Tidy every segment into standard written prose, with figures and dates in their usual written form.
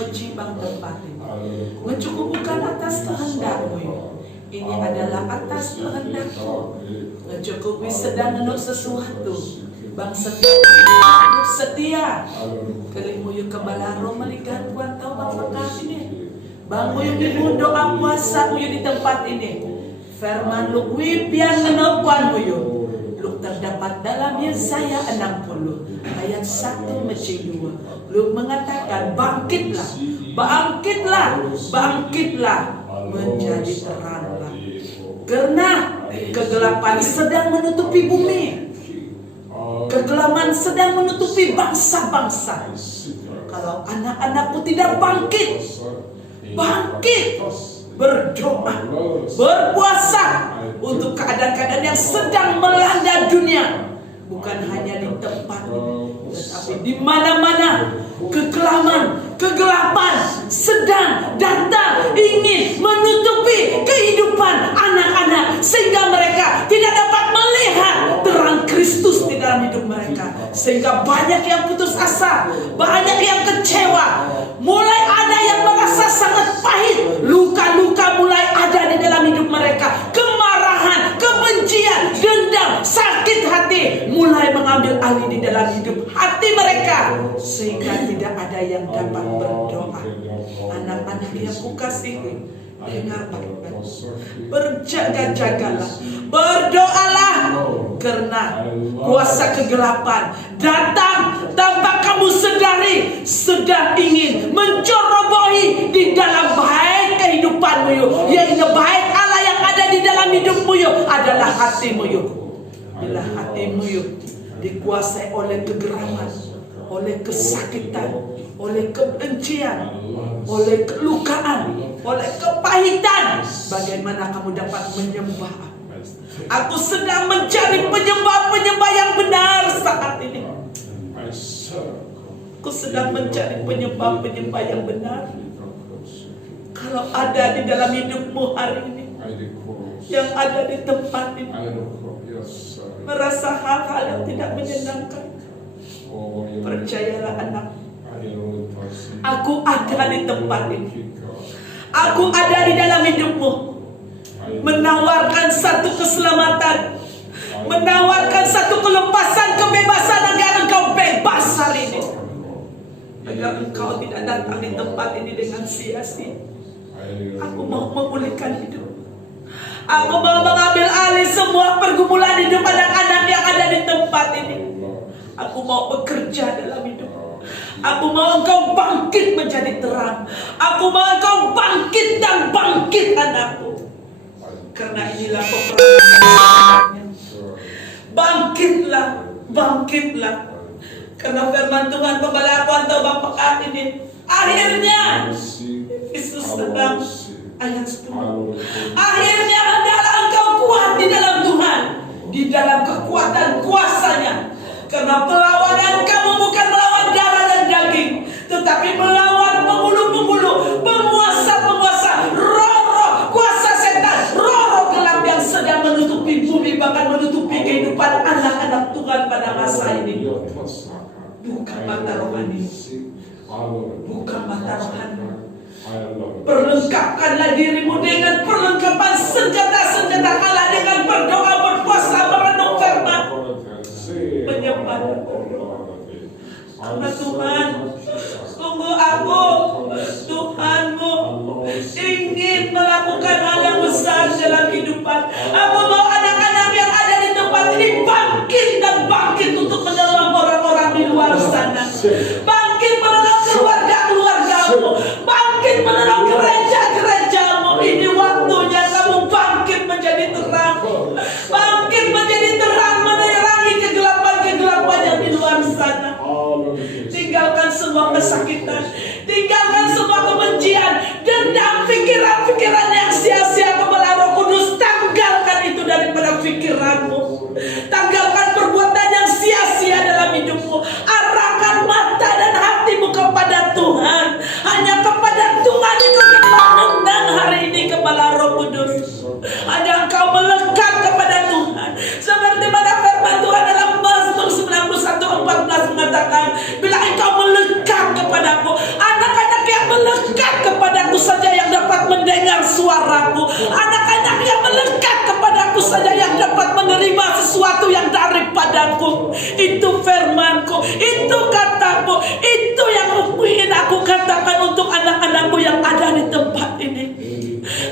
mencibang tempat ini. Mencukupikan atas kehendakmu ya. Ini adalah atas kehendakmu. Mencukupi sedang menurut sesuatu. Bang setia. Kelimu yuk kebalaro melihat kuat tau bang bekas ini. Bang yuk doa puasa yuk di tempat ini. Firman lu wipian menepuan yuk. Lu terdapat dalam Yesaya 60 ayat 1 menci 2. Lu mengatakan bangkitlah, bangkitlah, bangkitlah menjadi teranglah. Karena kegelapan sedang menutupi bumi. Kegelapan sedang menutupi bangsa-bangsa. Kalau anak-anakmu tidak bangkit, bangkit, berdoa, berpuasa untuk keadaan-keadaan yang sedang melanda dunia. Bukan hanya di tempat ini, tetapi di mana-mana kegelapan sedang datang ingin menutupi kehidupan anak-anak sehingga mereka tidak dapat melihat terang Kristus di dalam hidup mereka. Sehingga banyak yang putus asa, banyak yang kecewa, mulai ada yang merasa sangat pahit, luka-luka mulai ada di dalam hidup mereka, kemarahan, kebencian, dendam, sakit hati mulai mengambil alih di dalam hidup hati mereka, sehingga tidak ada yang dapat berdoa. Anak-anak yang kukasihi, dengar baik-baik, berjaga-jagalah, berdoalah, karena kuasa kegelapan datang tanpa kamu sadari, sedang ingin mencorobohi di dalam baik kehidupanmu yuk. Yaitu baik Allah yang ada di dalam hidupmu yuk adalah hatimu yuk. Bila hatimu yuk dikuasai oleh kegeraman, oleh kesakitan, oleh kebencian, oleh kelukaan, oleh kepahitan, bagaimana kamu dapat menyembah? Aku sedang mencari penyembah-penyembah yang benar saat ini. Aku sedang mencari penyembah-penyembah yang benar. Kalau ada di dalam hidupmu hari ini, yang ada di tempat ini, merasa hal-hal yang tidak menyenangkan, percayalah anak, aku ada di tempat ini. Aku ada di dalam hidupmu, menawarkan satu keselamatan, menawarkan satu kelepasan, kebebasan agar engkau bebas hari ini, agar engkau tidak datang di tempat ini dengan sia-sia. Aku mau memulihkan hidup. Aku mau mengambil alih semua pergumulan hidup anak-anak yang ada di tempat ini. Aku mau bekerja dalam hidup. Aku mau engkau bangkit menjadi terang. Aku mau engkau bangkit dan bangkit anakku. Karena inilah peperangan. Bangkitlah, bangkitlah. Karena firman Tuhan pembalakuan Taubat pekan ini, akhirnya Yesus sedang ayat 10. Akhirnya adalah engkau kuat di dalam Tuhan, di dalam kekuatan kuasanya. Karena perlawanan kamu bukan melawan darah dan daging, tetapi melawan penghulu-penghulu, penguasa-penguasa, roh-roh, kuasa setan, roh-roh gelap yang sedang menutupi bumi, bahkan menutupi kehidupan anak-anak Tuhan pada masa ini. Buka mata rohani, buka mata rohani. Perlengkapkanlah dirimu dengan perlengkapan senjata-senjata Allah, dengan berdoa, berpuasa, merenung firman, menyembah. Karena Tuhan, tunggu aku, Tuhanmu ingin melakukan hal yang besar dalam kehidupan. Aku mau anak-anak yang ada di tempat ini bangkit dan bangkit untuk menolong orang-orang di luar sana. Bangkit menolong keluarga-keluargamu, bangkit menolong gereja-gerejamu. Ini waktunya kamu bangkit menjadi terang, bangkit menjadi terang, menerangi kegelapan-kegelapan yang di luar sana. Tinggalkan semua kesakitan, tinggalkan semua kebencian, dendam, pikiran-pikiran yang sia-sia kepada Roh Kudus. Tanggalkan itu daripada pikiranmu. Tanggalkan perbuatan yang sia-sia dalam hidupmu. Arahkan mata kepadaku. Anak-anak yang melekat kepadaku saja yang dapat menerima sesuatu yang daripadaku. Itu firman-Ku, itu kata-Mu, itu yang ingin aku katakan untuk anak-anakku yang ada di tempat ini.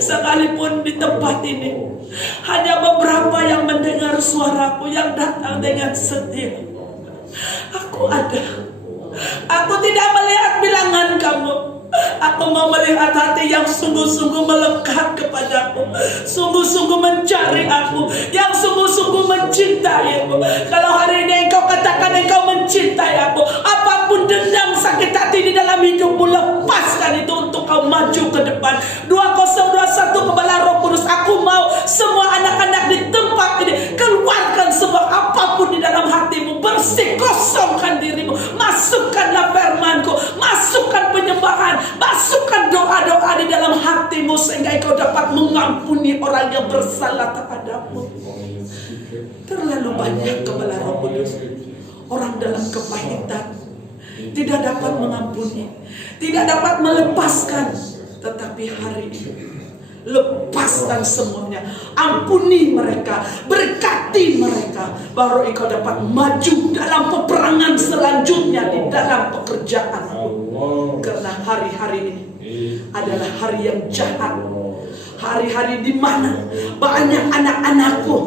Sekalipun di tempat ini hanya beberapa yang mendengar suaraku, yang datang dengan setia. Aku ada. Aku tidak melihat bilangan kamu. Aku mau melihat hati yang sungguh-sungguh melekat kepadaku, sungguh-sungguh mencari aku, yang sungguh-sungguh mencintai aku. Kalau hari ini engkau katakan engkau mencintai aku, apapun dendam sakit hati di dalam hidupmu, lepaskan itu untuk kau maju ke depan. 2021 Kepala Roh Kudus, aku mau semua anak-anak di tempat ini keluarkan semua apapun di dalam hatimu, bersih, kosongkan dirimu, masukkanlah firman-Ku, masukkan penyembahan, masukkan doa-doa di dalam hatimu sehingga engkau dapat mengampuni orang yang bersalah terhadapmu. Terlalu banyak Kepala Roh Kudus orang dalam kepahitan, tidak dapat mengampuni, tidak dapat melepaskan. Tetapi hari ini lepaskan semuanya, ampuni mereka, berkati mereka, baru engkau dapat maju dalam peperangan selanjutnya di dalam pekerjaanmu. Karena hari-hari ini adalah hari yang jahat, hari-hari di mana banyak anak-anakku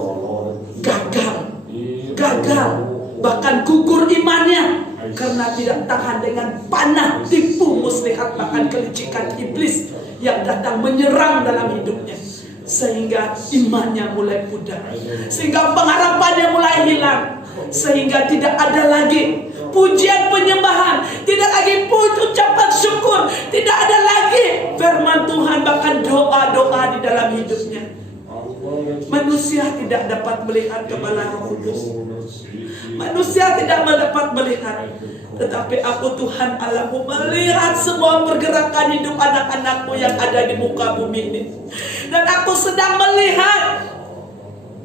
gagal, bahkan gugur imannya karena tidak tahan dengan panah, tipu muslihat, bahkan kelicikan iblis yang datang menyerang dalam hidupnya, sehingga imannya mulai pudar, sehingga pengharapannya mulai hilang, sehingga tidak ada lagi pujian penyembahan, tidak lagi ucapan syukur, tidak ada lagi firman Tuhan, bahkan doa-doa di dalam hidupnya. Manusia tidak dapat melihat Kepala Roh Kudus, manusia tidak dapat melihat, tetapi aku Tuhan Allahmu melihat semua pergerakan hidup anak-anakmu yang ada di muka bumi ini. Dan aku sedang melihat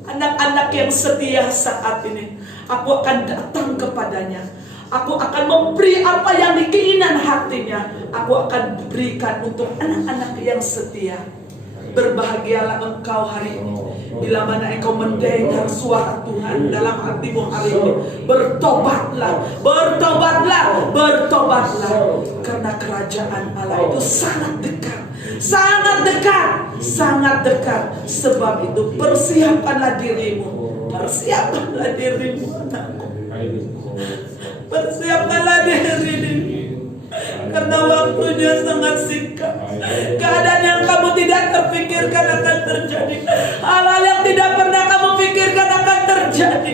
anak-anak yang setia saat ini. Aku akan datang kepadanya, aku akan memberi apa yang keinginan hatinya. Aku akan berikan untuk anak-anak yang setia. Berbahagialah engkau hari ini, bila mana engkau mendengar suara Tuhan dalam hatimu hari ini. Bertobatlah, bertobatlah, bertobatlah, karena kerajaan Allah itu sangat dekat, sangat dekat, sangat dekat. Sebab itu persiapkanlah dirimu, persiapkanlah dirimu anakku, persiapkanlah dirimu, karena waktunya sangat singkat. Keadaan yang kamu tidak terpikirkan akan terjadi, hal-hal yang tidak pernah kamu pikirkan akan terjadi.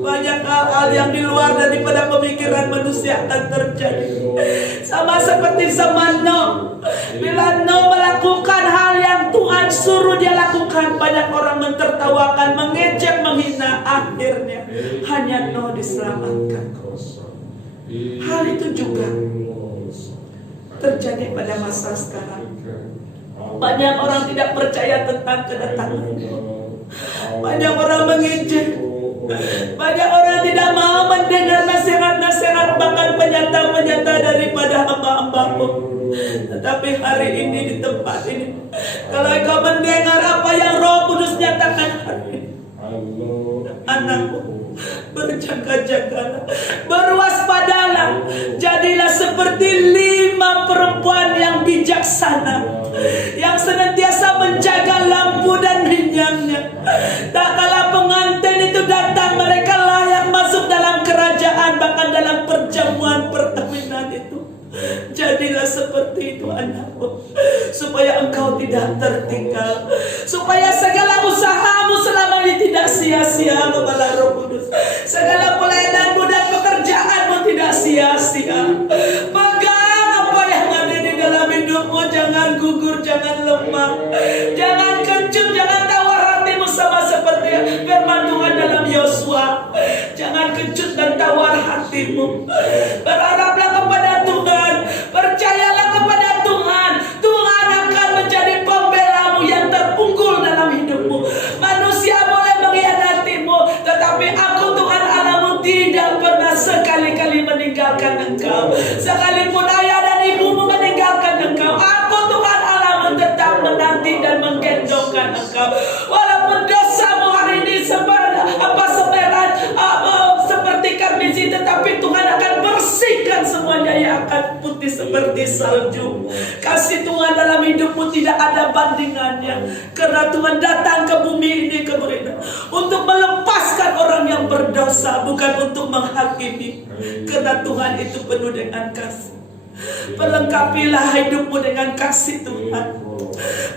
Banyak hal-hal yang di luar daripada pemikiran manusia akan terjadi. Sama seperti zaman Nuh, bila Nuh melakukan hal yang Tuhan suruh dia lakukan, banyak orang mentertawakan, mengejek, menghina. Akhirnya hanya Nuh diselamatkan. Hal itu juga terjadi pada masa sekarang. Banyak orang tidak percaya tentang kedatangannya. Banyak orang mengejek. Banyak orang tidak mau mendengar nasihat-nasihat, bahkan penyata-penyata daripada hamba-hambamu. Tetapi hari ini di tempat ini, kalau engkau mendengar apa yang Roh Kudus nyatakan hari ini, anakku, berjaga-jagalah, berwaspadalah, jadilah seperti 5 perempuan yang bijaksana, yang senantiasa menjaga lampu dan minyaknya. Tak kala pengantin itu datang, mereka layak masuk dalam kerajaan, bahkan dalam perjamuan perkawinan itu. Jadilah seperti itu anakku, supaya engkau tidak tertinggal, supaya segala usahamu selama ini tidak sia-sia. Kepala Roh Kudus, segala pelayananmu dan pekerjaanmu tidak sia-sia. Pegang apa yang ada di dalam hidupmu, jangan gugur, jangan lemah, jangan kecut, jangan tawar hatimu sama seperti firman Tuhan dalam Yosua. Jangan kecut dan tawar hatimu. Berharaplah kepada Tuhan, percayalah kepada Tuhan. Tuhan akan menjadi pembelamu yang terunggul dalam hidupmu. Manusia boleh mengkhianatimu, tetapi aku Tuhan Allahmu tidak pernah sekali-kali meninggalkan engkau. Sekalipun ayah dan ibumu meninggalkan engkau, aku Tuhan Allahmu tetap menanti dan menggendong Engkau. Walaupun dosamu hari ini seperti karmisi, tetapi Tuhan akan bersihkan semuanya yang akan putih seperti salju. Kasih Tuhan dalam hidupmu tidak ada bandingannya, karena Tuhan datang ke bumi ini untuk melepaskan orang yang berdosa, bukan untuk menghakimi. Karena Tuhan itu penuh dengan kasih. Perlengkapilah hidupmu dengan kasih Tuhan.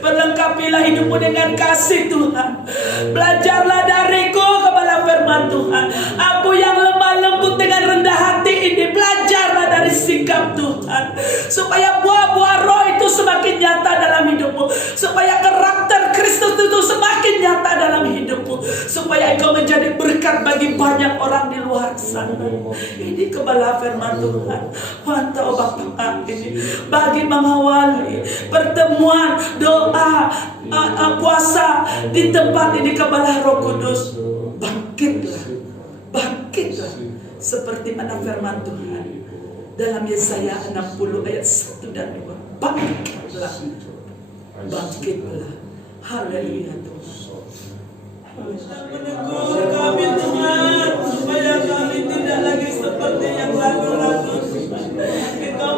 Perlengkapilah hidupmu dengan kasih Tuhan. Belajarlah dariku, kepala firman Tuhan. Aku yang lemah lembut dengan rendah hati ini, belajarlah dari sikap Tuhan, supaya buah-buah roh itu semakin nyata dalam hidupmu, supaya karakter Kristus itu semakin nyata dalam hidupmu, supaya engkau menjadi berkat bagi banyak orang di luar sana. Ini kepala firman Tuhan. Mantap Bapak ini bagi mengawali pertemuan doa puasa di tempat ini, kepala Roh Kudus, bangkitlah seperti mana firman Tuhan dalam Yesaya 60 ayat 1 dan 2. Bangkitlah. Haleluya Tuhan. Menegur kami Tuhan, supaya kami tidak lagi seperti yang lalu-lalu. Engkau